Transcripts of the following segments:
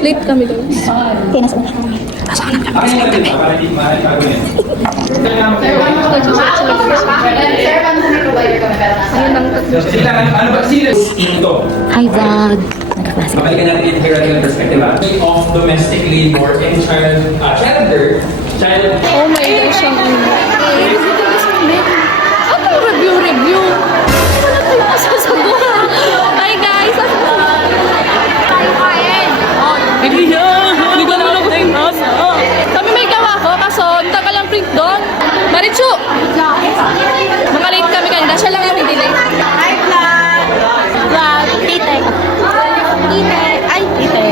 late kami doon. Tinas mo Hi, Vlog! Balikan natin yung hirap ng perspektiva. Off domestic labor and child... Uh, child... Child... Oh my Mamalit uh, kami kanina. Siya lang yung hindi late. Hi, Vlad! Vlad! Tite! Tite! Ay, Tite!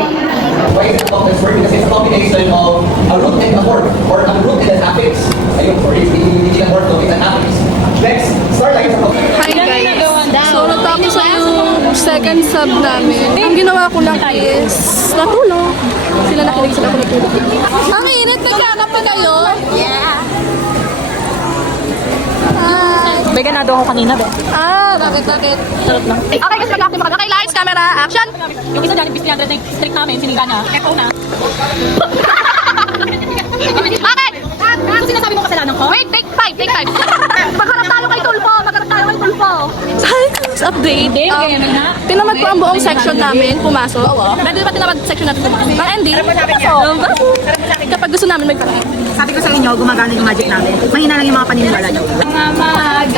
Why is it called this word? Because it's a combination of a root and a word. Or a root and an affix. Ayun, for if you need a word, it's an affix. Next, start like it's a problem. Hi, guys! So, natapos sa yung second sub namin. Ang ginawa ko lang is natulog. Sila nakilig sila nakilig. Hi, so, ako natulog. Ang init! Nagkakap na kayo? Yeah! May ganado ako kanina, be. Ah, bakit, okay, bakit? Sarap lang. Uh, okay, guys, mag-acting mga Okay, lights, camera, action! Yung isa dyan, yung 300 na strict namin, sininga na. Eko na. Bakit? Ano sinasabi mo kasalanan ko? Wait, take five, take five. magharap talo kay Tulpo, magharap talo kay Tulpo. Hi, guys, update. Okay, um, okay. tinamad po ang buong okay, section -hmm. namin, pumasok. Nandito uh uh -huh. oh, oh. pa tinamad section natin. Para pumas? ending, pumasok. Kapag gusto namin magpapit. Sabi ko sa inyo, gumagana yung magic namin. Mahina lang yung mga paniniwala nyo. Mga mag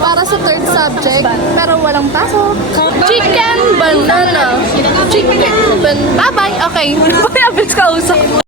para sa third subject, pero walang pasok. Chicken banana. Chicken banana. Bye-bye. Okay. Bye-bye. Bye-bye.